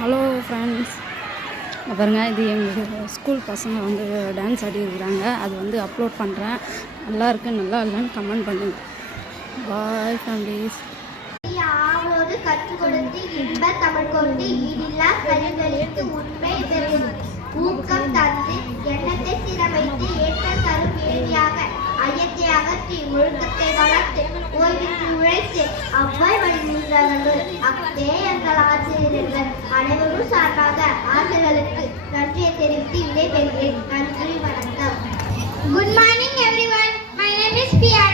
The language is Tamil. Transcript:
ஹலோ ஃப்ரெண்ட்ஸ், பாருங்கள், இது எங்கள் ஸ்கூல் பசங்க வந்து டான்ஸ் ஆடிருக்கிறாங்க. அது வந்து அப்லோட் பண்ணுறேன். நல்லா இருக்கு நல்லா இல்லைன்னு கமெண்ட் பண்ணுங்கள். பாய் ஃபேமிலிஸ். ஆவோடு கற்றுக் கொடுத்து இன்ப தமிழ் கொண்டு ஈடில்லா கல்விகளுக்கு உண்மை பெறும் ஊக்கம் தந்து எண்ணத்தை திறமைத்து ஏற்ற தரும் வேதியாக ஐயத்தை அகற்றி ஒழுக்கத்தை வளர்த்து ஓய்விற்கு உழைத்து அவ்வாய் வழிமுறைகள் அத்தே எங்கள் ஆசிரியர்கள் அனைவரும் சார்பாக ஆசிரியர்களுக்கு நன்றியை தெரிவித்து விடைபெறுகிறேன். நன்றி, வணக்கம். Good morning everyone. My name is P.R.